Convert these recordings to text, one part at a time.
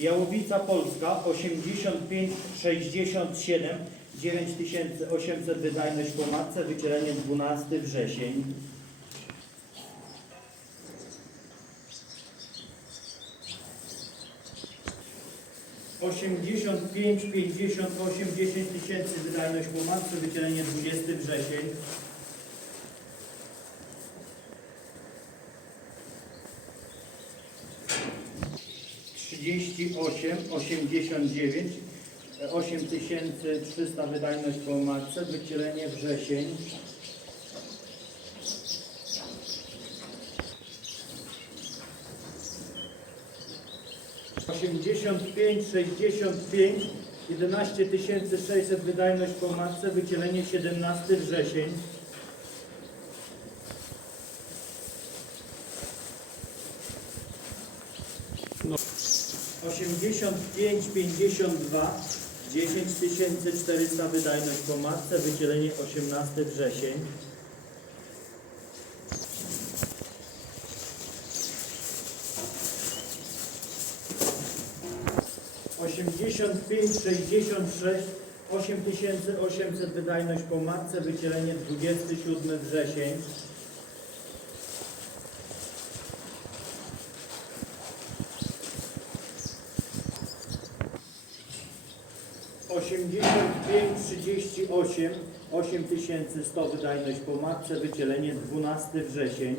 Jałowica Polska 85 67 9800 wydajność po matce, wycielenie 12 wrzesień. Osiemdziesiąt pięć, pięćdziesiąt osiem, dziesięć tysięcy wydajność po matce, wycielenie 20 wrzesień. 38, 89, 8300 wydajność po matce, wycielenie wrzesień. Osiemdziesiąt pięć, sześćdziesiąt pięć, jedenaście tysięcy sześćset wydajność po matce, wycielenie 17 wrzesień. 85, 52, 10 400 wydajność po matce, wydzielenie 18 wrzesień. Osiemdziesiąt pięć, sześćdziesiąt sześć, osiem tysięcy osiemset wydajność po matce, wydzielenie 27 wrzesień. 85, 38, 8100 wydajność po matce, wycielenie 12 wrzesień.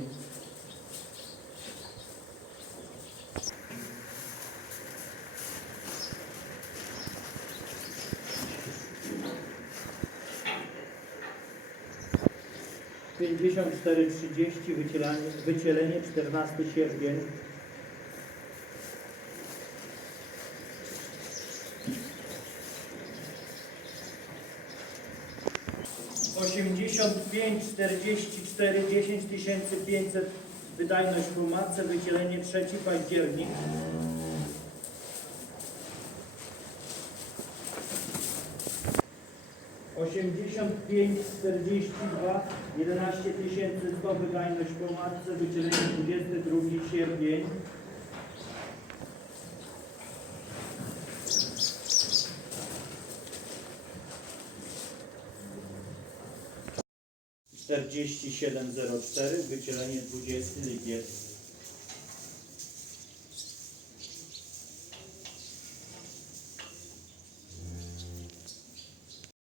Pięćdziesiąt cztery trzydzieści wycielenie, wycielenie 14 sierpień. 85, 44, 10 500 wydajność po matce, wycielenie 3 październik. Osiemdziesiąt pięć, czterdzieści dwa, jedenaście tysięcy sto wydajność po matce, wycielenie 22 sierpień. Czterdzieści siedem zero cztery, wycielenie 20 lipiec.